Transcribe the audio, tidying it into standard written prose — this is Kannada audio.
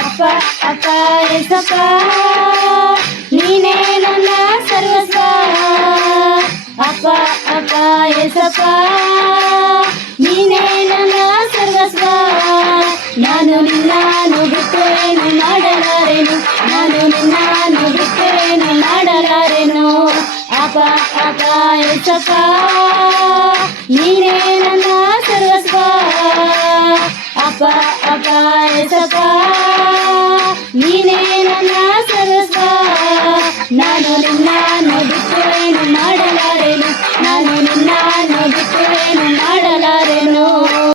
ಅಪ್ಪ ಅಪ್ಪ ಏಸಪ್ಪ ನೀನೇ ನನ್ನ ಸರ್ವಸ್ವ. ಅಪ್ಪ ಅಪ್ಪ ಏಸಪ್ಪ ನೀನೇ ನನ್ನ ಸರ್ವಸ್ವ. ನಾನು ನಿನ್ನನ್ನು ಬಿಟ್ಟು ಏನು ಮಾಡಲಾರೆನು, ನಾನು ನಿನ್ನನ್ನು ಬಿಟ್ಟು ಏನು ಮಾಡಲಾರೆನು. ಅಪ್ಪ ಅಪ್ಪ ಏಸಪ್ಪ ನೀನೇ ನನ್ನ ಸರ್ವಸ್ವ. ಅಪ್ಪ ಅಪ್ಪ ಏಸಪ್ಪ ನೀನೇ ನನ್ನ ಸರ್ವಸ್ವ. ನಾನು ನಿನ್ನನ್ನು ಬಿಟ್ಟು ಏನು ಮಾಡಲಾರೆನು, ನಾನು ನಿನ್ನನ್ನು ಬಿಟ್ಟು ಏನು ಮಾಡಲಾರೆನು.